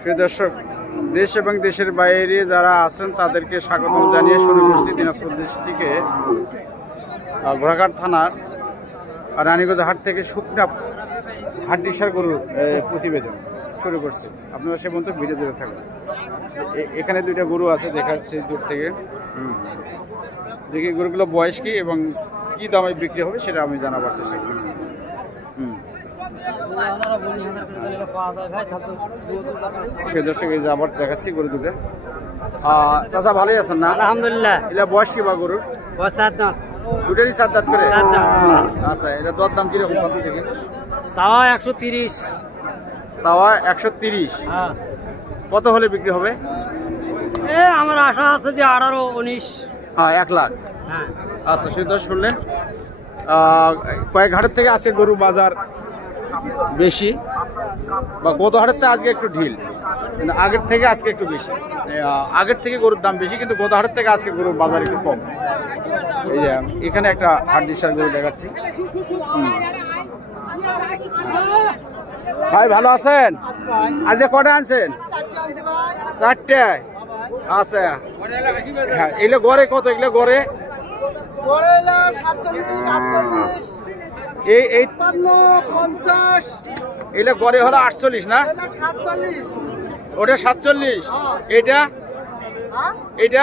প্রিয় দর্শক, দেশ এবং দেশের বাইরে যারা আছেন তাদেরকে স্বাগত জানিয়ে শুরু করছি দিনাজপুর ডিস্ট্রিক্টে ঘোড়াঘাট থানার রানীগঞ্জ হাট থেকে শুকনা হাড্ডিসার গরুর প্রতিবেদন শুরু করছি। আপনারা সে পর্যন্ত ভিডিও দিতে থাকবেন। এখানে দুইটা গরু আছে দেখাচ্ছি দূর থেকে। দেখি গরুগুলো বয়স কি এবং কি দামে বিক্রি হবে সেটা আমি জানাবার চেষ্টা করছি। সে দর্শক এই যে আবার দেখাচ্ছি গরু দুটো। চাচা ভালোই আছেন না? আলহামদুলিল্লাহ। এটা বয়স কি বা গরুর? দুটারই 7 দাঁত করে। আচ্ছা, এটা দর দাম কিরকম কত থেকে? চাওয়া 130। চাওয়া 130। কত হলে বিক্রি হবে? আমার আশা আছে যে 18-19। হ্যাঁ, 1 লাখ। আচ্ছা, সে দর্শক শুনলেন। কয়েক হাটের থেকে আজকে গরু বাজার বেশি, বা গত হাটের থেকে আজকে একটু ঢিল, কিন্তু আগের থেকে আজকে একটু বেশি। আগের থেকে গরুর দাম বেশি, কিন্তু গত হাটের থেকে আজকে গরুর বাজার একটু কম। এই যে এখানে একটা হাড্ডিসার গরু দেখাচ্ছি। ভাই ভালো আছেন? আজকে কটা আনছেন? 4টায়। আচ্ছা, হ্যাঁ, এগুলো গড়ে কত? এগুলো গড়ে এগুলো গড়ে হলো 48 না? ওটা 47। এটা এটা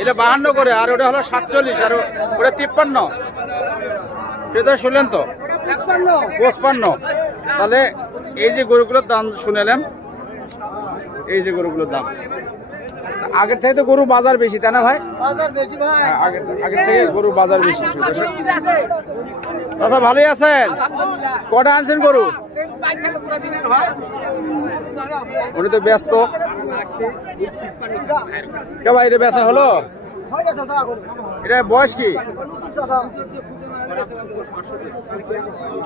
এটা 52 করে, আর ওটা হলো 47, আর ওটা 53। সেটা শুনলেন তো, 55। তাহলে এই যে গরুগুলোর দাম শুনেলাম, এই যে গরুগুলোর দাম আগের থেকে তো গরু বাজার বেশি, তাই না ভাই? বাজার বেশি ভাই। আগের থেকে গরু বাজার বেশি। চাচা ভালোই আছেন? কটা আনছেন গরু? উনি তো ব্যস্ত। কে ভাই, এটা বেচা হলো? এটা বয়স কি?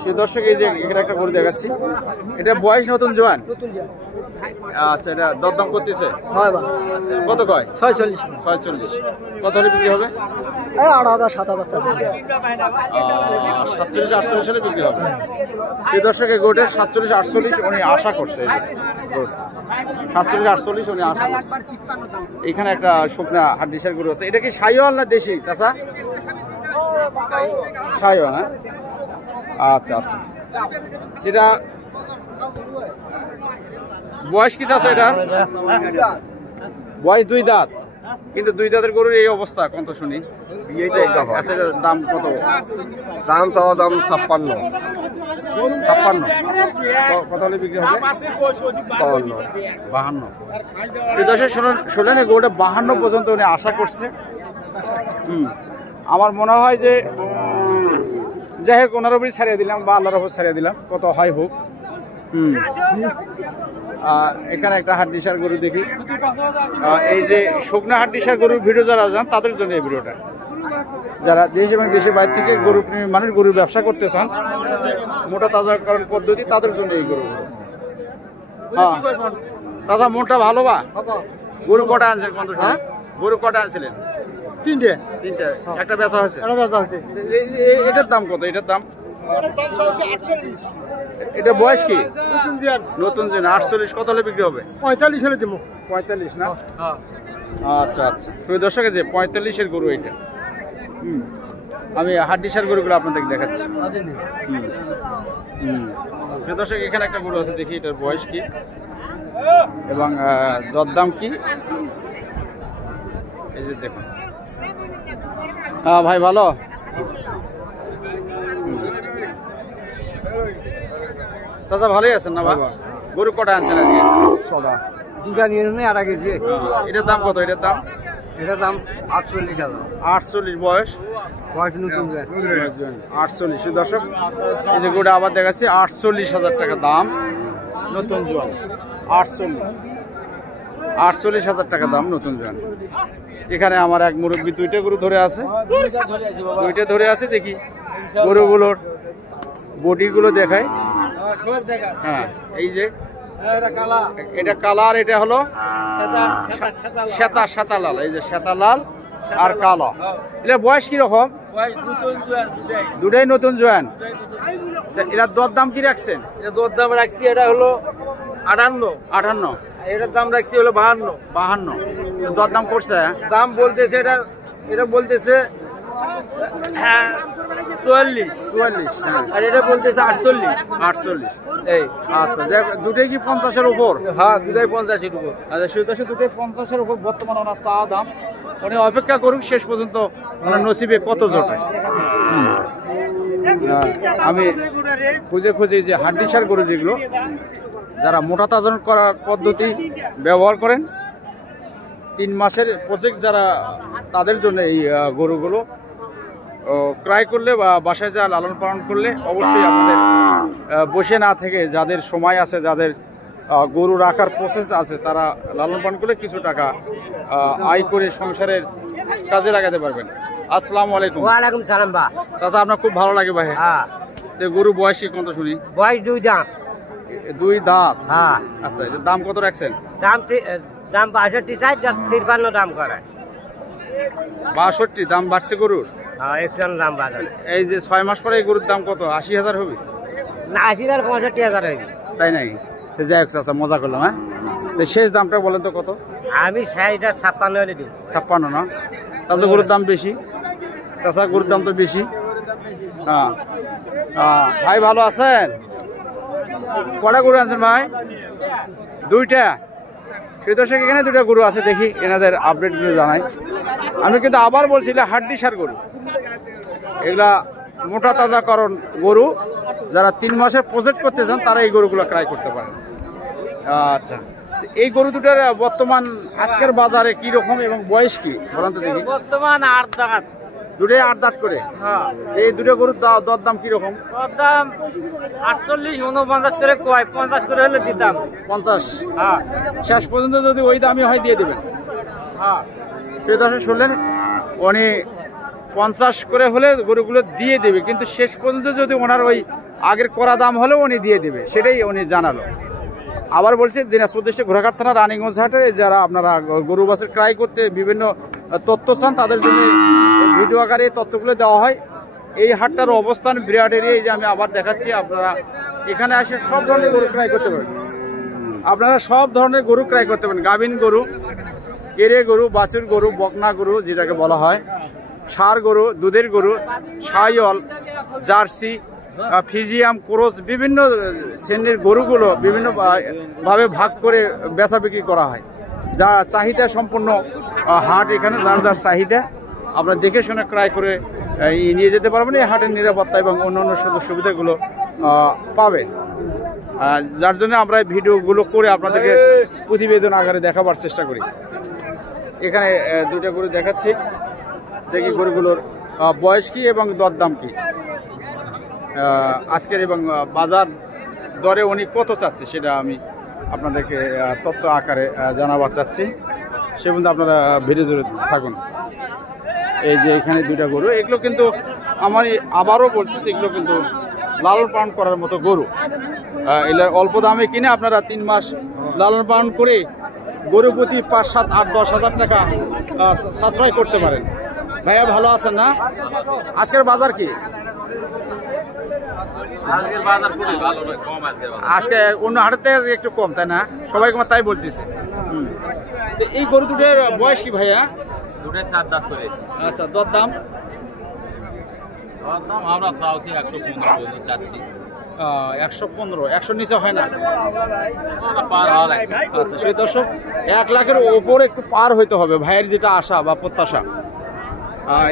সে দর্শক এই যে এখানে একটা গরু দেখাচ্ছি, এটা বয়স নতুন জোয়ান। আচ্ছা, এটা দরদাম করতেছে কত? কয় 46। কত হলে বিক্রি হবে? 47-48 হলে বিক্রি হবে। এই দর্শকের গরুটার 47-48 উনি আশা করছে। 47-48 উনি আশা করছে। এখানে একটা শুকনা হাড্ডিসার গরু আছে। এটা কি শাহিওয়াল না দেশি চাচা? শাহিওয়াল, হ্যাঁ। আচ্ছা আচ্ছা, এটা বয়স কি চাচা? এটা বয়স 2 দাঁত, কিন্তু 2 দাঁতের গরুর এই অবস্থা কত শুনি। আচ্ছা, এটার দাম কত? দাম চাওয়া দাম 56। কত হলে বিক্রি হবে? 52। এই দর্শক শুনলেন, গরুটা 52 পর্যন্ত উনি আশা করছে। আমার মনে হয় যে যাই হোক, ওনার উপরই ছাড়িয়ে দিলাম, বা আল্লাহর উপর ছাড়িয়ে দিলাম, কত হয় হোক। এখানে একটা হাড্ডিসার গরু দেখি। এই যে শুকনা হাড্ডিসার গরুর ভিডিও যারা যান তাদের জন্য এই ভিডিওটা। যারা দেশ এবং দেশের বাইরে থেকে গরু প্রেমী মানুষ, গরুর ব্যবসা করতে চান, মোটা তাজাকরণ পদ্ধতি, তাদের জন্য এই গরু। হ্যাঁ চাচা, মনটা ভালো বা? গরু কটা আনছেন? গরু কটা আনছিলেন? 3টে। একটা বেচা হয়েছে। এটার দাম কত? এটার দাম এটা বয়স কি? নতুন দিন। 48। কত হলে বিক্রি হবে? 45 হলে দেবো। 45 না? আচ্ছা আচ্ছা, শুধু দর্শকে যে 45-এর গরু এটা। আমি হাড্ডিসার গরুগুলো আপনাদের দেখাচ্ছি। দর্শক এখানে একটা গরু আছে, দেখি এটার বয়স কি এবং দরদাম কি। এই যে দেখুন। হ্যাঁ ভাই, ভালো? চাচা ভালোই আছেন না ভাই? গরু কটা আনছেন আজকে? 6টা। 2টা নিয়ে নেই, আর আগে দিয়ে। এটার দাম কত? এটার দাম 48,000। 48। বয়স নতুন 48। দর্শক এই যে গরুটা আবার দেখাচ্ছি, 48,000 টাকা দাম, নতুন জোয়ান। 48,000 টাকা দাম, নতুন জোয়ান। এখানে আমার এক মুরব্বী 2টা গরু ধরে আছে। 2টা ধরে আছে, দেখি গরুগুলোর বডিগুলো দেখায়। হ্যাঁ, এই যে এটা কালার, এটা হলো শ্বেতা লাল। এই যে শ্বেতা লাল আর কালো। এটা বয়স কিরকম? দুটাই নতুন জোয়ান। এটার দর দাম কি রাখছেন? এটা দর দাম রাখছি, এটা হলো 58। 58। এটার দাম রাখছি হলো 52। 52 দর দাম করছে? দাম বলতেছে এটা বলতেছে 44। 44। হ্যাঁ। আর এটা বলতেছে 48। 48। এই আচ্ছা, দুটাই কি 50-এর উপর? হ্যাঁ, দুটাই 50-এর উপর। আচ্ছা, সুদর্শে দুটোই 50-এর উপর বর্তমানে ওনার চা দাম। উনি অপেক্ষা করুক শেষ পর্যন্ত ওনার নসিবে কত জোটায়। আমি খুঁজে খুঁজে যে হাড্ডিসার গরু যেগুলো যারা মোটা তাজন করার পদ্ধতি ব্যবহার করেন, 3 মাসের প্রজেক্ট যারা, তাদের জন্য এই গরুগুলো ক্রয় করলে বা বাসায় যা লালন পালন করলে অবশ্যই আপনাদের বসে না থেকে, যাদের সময় আছে, যাদের গরু রাখার প্রসেস আছে, তারা লালন পালন করলে কিছু টাকা আয় করে সংসারের কাজে লাগাতে পারবেন। আসসালামু আলাইকুম। ওয়ালাইকুম সালাম বা। চাচা, আপনার খুব ভালো লাগে ভাই? হ্যাঁ। গরু বয়সী কত শুনি? বয়স 2 দাঁত। 2 দাঁত। হ্যাঁ। আচ্ছা, এটার দাম কত রাখছেন? দাম 62 চাই, 53 দাম করে। 62 দাম বাড়ছে গরুর? হ্যাঁ, একটু দাম বাড়ে। এই যে 6 মাস পরে এই গরুর দাম কত? 80,000 হবে না, 80,000 65,000 হইবে। তাই নাই? যাই হোক চাচা, মজা করলাম। হ্যাঁ, শেষ দামটা বলেন তো কত? আমি 56 হলে দিই। 56 না? তাহলে তো গরুর দাম বেশি চাচা, গরুর দাম তো বেশি। হ্যাঁ। ভাই ভালো আছেন? কটা গরু আনছেন ভাই? 2টা। সেই দর্শক, এখানে 2টা গরু আছে, দেখি এনাদের আপডেটগুলো জানাই। আমি কিন্তু আবার বলছিলাম হাড্ডিসার গরু, এগুলা মোটা তাজাকরণ গরু। যারা 3 মাসের প্রজেক্ট করতে চান তারা এই গরুগুলো ক্রয় করতে পারেন। আচ্ছা, এই গরু দুটার বর্তমান আজকের বাজারে কি রকম এবং বয়স কি বলেন তো দেখি? বর্তমান 8 দাঁত। দুটোই 8 দাঁত করে। হ্যাঁ। এই 2টা গরুর দর দাম কি রকম? দাম 48 49 করে কয়, 50 করে হলে দিতাম। 50? হ্যাঁ। শেষ পর্যন্ত যদি ওই দামই হয় দিয়ে দেবেন? হ্যাঁ। প্রিয় দর্শক, শুনলেন, উনি 50 করে হলে গরুগুলো দিয়ে দেবে, কিন্তু শেষ পর্যন্ত যদি ওনার ওই আগের করা দাম হলেও উনি দিয়ে দেবে, সেটাই উনি জানালো। আবার বলছি, দিনাজপুর ডিস্ট্রিক্ট ঘোড়াঘাট থানা রানীগঞ্জ হাটে যারা আপনারা গরু বাছুর ক্রয় করতে বিভিন্ন তথ্য চান, তাদের জন্য ভিডিও আকারে এই তথ্যগুলো দেওয়া হয়। এই হাটটার অবস্থান বিরাট এরিয়া। এই যে আমি আবার দেখাচ্ছি, আপনারা এখানে এসে সব ধরনের গরু ক্রয় করতে পারেন। আপনারা সব ধরনের গরু ক্রয় করতে পারেন। গাভিন গরু, এরে গরু, বাছুর গরু, বকনা গরু যেটাকে বলা হয়, ষাঁড় গরু, দুধের গরু, শাহিওয়াল, জার্সি, ফিজিয়াম, ক্রস, বিভিন্ন শ্রেণীর গরুগুলো বিভিন্ন ভাবে ভাগ করে বেচা বিক্রি করা হয়। যা চাহিদা সম্পন্ন হাট, এখানে যার যার চাহিদা আপনারা দেখে শুনে ক্রয় করে নিয়ে যেতে পারবেন। এই হাটের নিরাপত্তা এবং অন্যান্য সুযোগ সুবিধাগুলো পাবেন, যার জন্য আমরা এই ভিডিওগুলো করে আপনাদেরকে প্রতিবেদন আকারে দেখাবার চেষ্টা করি। এখানে 2টা গরু দেখাচ্ছি, দেখি গরুগুলোর বয়স কি এবং দরদাম কি আজকের, এবং বাজার দরে উনি কত চাচ্ছে সেটা আমি আপনাদেরকে তথ্য আকারে জানাবার চাচ্ছি। সে পর্যন্ত আপনারা ভিডিও জুড়ে থাকুন। এই যে এখানে 2টা গরু, এগুলো কিন্তু আমার আবারও বলছি, এগুলো কিন্তু লালন পালন করার মতো গরু। এগুলো অল্প দামে কিনে আপনারা 3 মাস লালন পালন করে গরু প্রতি 5, 7, 8, 10 হাজার টাকা সাশ্রয় করতে পারেন। ভাইয়া ভালো আছেন না? আজকের বাজার কি? আজকে অন্য হাটের থেকে একটু কম, তাই না? সবাই তাই বলতেছে। এই গরু দুটোর বয়স কি ভাইয়া? 7 দাঁত করে। আচ্ছা, দরদাম? আমরা চাচ্ছি 115 চাচ্ছি। 115, 100 নিচে হয় না? পার হওয়া লাগে। আচ্ছা, সেই দর্শক, 1 লাখের ওপর একটু পার হইতে হবে ভাইয়ের যেটা আশা বা প্রত্যাশা।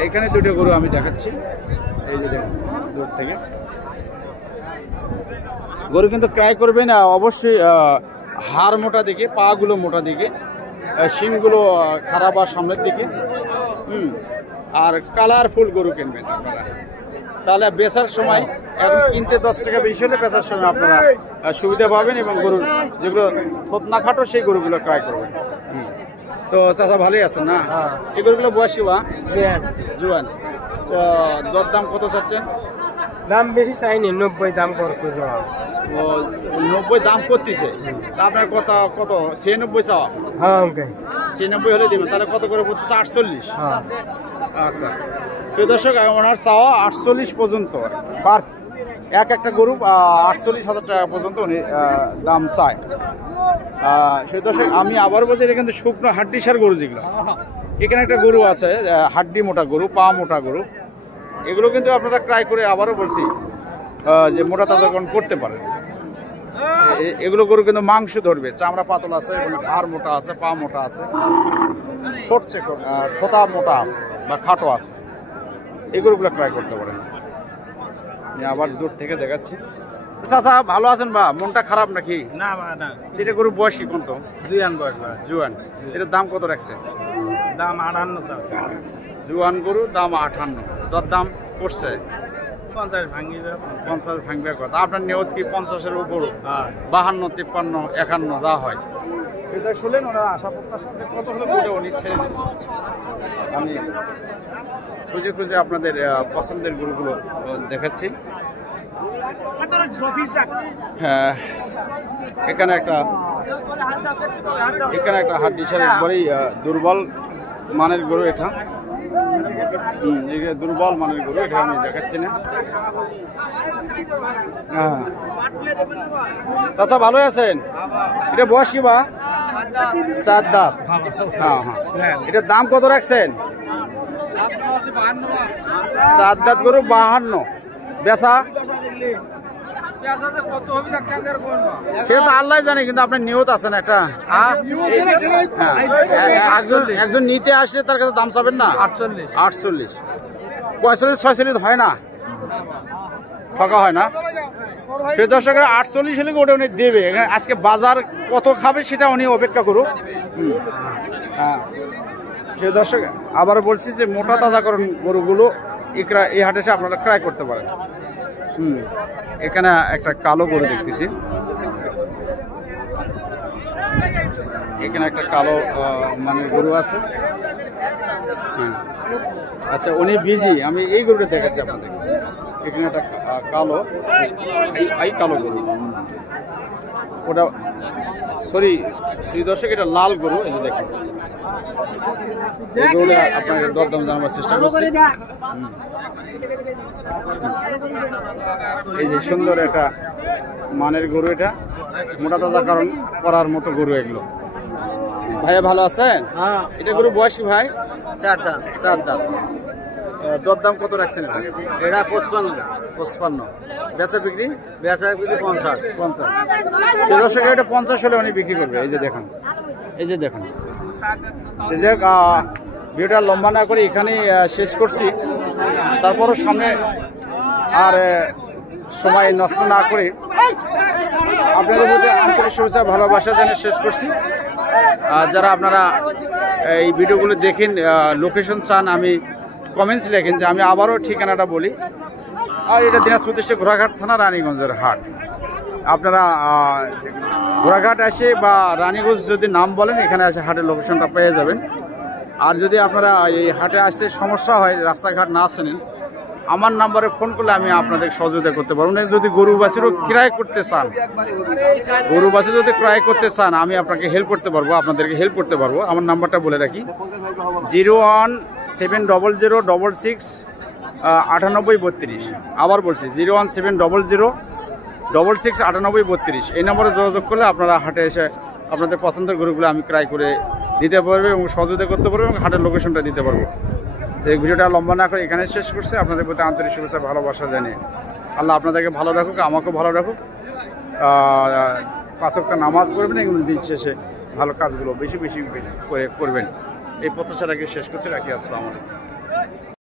এখানে 2টা গরু আমি দেখাচ্ছি, এই যে দেখুন দূর থেকে। গরু কিন্তু ক্রয় করবেন অবশ্যই হাড় মোটা দিকে, পা গুলো মোটা দিকে, শিংগুলো খারাপ আর সামনের দিকে, আর কালারফুল গরু কিনবেন আপনারা। তাহলে বেচার সময়, এখন কিনতে 10 টাকা বেশি হলে বেচার সময় আপনারা সুবিধা পাবেন, এবং গরুর যেগুলো থতনা খাটো সেই গরুগুলো ক্রয় করবেন। তো চাচা ভালোই আছেন না? এই গরুগুলো বয়সী বা জোয়ান? তো দরদাম কত চাচ্ছেন? দাম বেশি চাইনি, 90 দাম করছে জোড়া। 90 দাম করতেছে, আপনার কথা কত? 96 চাওয়া? হ্যাঁ, ওকে 96 হলে দেবেন। তাহলে কত করে পড়তেছে? 48। হ্যাঁ। আচ্ছা, প্রিয় দর্শক ওনার চাওয়া 48 পর্যন্ত পার একটা গরু 48,000 টাকা পর্যন্ত উনি দাম চায়। সেই দর্শক আমি আবার বলছি এটা কিন্তু শুকনো হাড্ডিসার গরু যেগুলো, এখানে একটা গরু আছে হাড্ডি মোটা গরু, পা মোটা গরু, এগুলো কিন্তু আপনারা ক্রয় করে আবারও বলছি যে মোটা তাজাকরণ করতে পারেন। এগুলো গরু কিন্তু মাংস ধরবে, চামড়া পাতল আছে এবং হাড় মোটা আছে, পা মোটা আছে, থোতা মোটা আছে বা খাটো আছে, এই গরুগুলো ক্রয় করতে পারেন। আবার দূর থেকে দেখাচ্ছি। চাচা ভালো আছেন বা মনটা খারাপ নাকি? না না, এটা গরু বয়স কি কোন? জুয়ান বয়স, জুয়ান। এটার দাম কত রাখছে? দাম 58। জুয়ান গরু দাম 58, দর দাম পড়ছে 50 ভাঙি 50 ভাঙবে কথা। আপনার নিয়ত কি 50-এর উপর? 52, 53, 51 যা হয় এটা শুনলেন। ওরা আশা প্রত্যাশা কত হলে গরুটা উনি ছেড়ে দেন। আমি খুঁজে খুঁজে আপনাদের পছন্দের গরুগুলো দেখাচ্ছি। হ্যাঁ, এখানে একটা হাড্ডিসার একবারেই দুর্বল মানের গরু, এটা দুর্বল মানের গরু, এটা আমি দেখাচ্ছি না। হ্যাঁ চাচা ভালো আছেন? এটা বয়স কি বা? 4 দাঁত। হ্যাঁ হ্যাঁ, এটার দাম কত রাখছেন? 4 দাঁত গরু 52। বেচা সেটা তো আল্লাহ জানে, কিন্তু আপনার নিয়ত আছে না একটা। একজন নিতে আসলে তার কাছে দাম চাবেন না? 48, 45, 46 হয় না, ঠকা হয় না। সে দর্শকের 48 হলে ওটা উনি দেবে। আজকে বাজার কত খাবে সেটা উনি অপেক্ষা করুক। হ্যাঁ, সে দর্শক আবার বলছি যে মোটা তাজাকরণ গরুগুলো এই হাটে এসে আপনারা ক্রয় করতে পারেন। এখানে একটা কালো গরু দেখতেছি, এখানে একটা কালো মানে গরু আছে। হ্যাঁ আচ্ছা, উনি বিজি, আমি এই গরুটা দেখাচ্ছি আপনাদের। এখানে একটা কালো, এই কালো গরু, ওটা সরি দর্শক এটা লাল গরু। এই দেখুন, এই গরুটা আপনাকে দরদাম জানাবার চেষ্টা করছি। এই যে সুন্দর একটা মানের গরু, এটা মোটা তাজা কারণ করার মতো গরু এগুলো। ভাইয়া ভালো আছেন? এটা গরু বয়স কি ভাই? 4 দাঁত। 4 দাঁত। দরদাম কত রাখছেন? এটা 55। 55। বেচা বিক্রি? 50। 50। দর্শক এটা 50 হলে উনি বিক্রি করবে। এই যে দেখুন, এই যে দেখুন। এই যে ভিডিওটা লম্বা না করে এখানে শেষ করছি। তারপরও সামনে আর সময় নষ্ট না করে আপনাদের মধ্যে আন্তরিক শুভেচ্ছা ভালোবাসা জানিয়ে শেষ করছি। যারা আপনারা এই ভিডিওগুলো দেখেন, লোকেশন চান, আমি কমেন্টস লেখেন যে আমি আবারও ঠিকানাটা বলি। আর এটা দিনাজপুর ডিস্ট্রিক্ট ঘোড়াঘাট থানা, রানীগঞ্জের হাট। আপনারা ঘোড়াঘাট এসে বা রানীগঞ্জ যদি নাম বলেন, এখানে এসে হাটের লোকেশনটা পেয়ে যাবেন। আর যদি আপনারা এই হাটে আসতে সমস্যা হয়, রাস্তাঘাট না চেনেন, আমার নাম্বারে ফোন করলে আমি আপনাদের সহযোগিতা করতে পারবো। যদি গরু বাছুরও ক্রয় করতে চান, গরু বাছুর যদি ক্রয় করতে চান, আমি আপনাকে হেল্প করতে পারবো, আপনাদেরকে হেল্প করতে পারবো। আমার নাম্বারটা বলে রাখি, 01700669832। আবার বলছি 01700669832। এই নম্বরে যোগাযোগ করলে আপনারা হাটে এসে আপনাদের পছন্দের গরুগুলো আমি ক্রয় করে দিতে পারবো এবং সহযোগিতা করতে পারবো এবং হাটের লোকেশনটা দিতে পারবো। এই ভিডিওটা লম্বা না করে এখানে শেষ করছে। আপনাদের প্রতি আন্তরিক শুভেচ্ছা ভালোবাসা জানিয়ে আল্লাহ আপনাদেরকে ভালো রাখুক, আমাকেও ভালো রাখুক। 5 ওয়াক্ত নামাজ পড়বেন এবং দিন শেষে ভালো কাজগুলো বেশি বেশি করে করবেন। এই প্রত্যাশাটাকে শেষ করছে রাখি। আসসালামু আলাইকুম।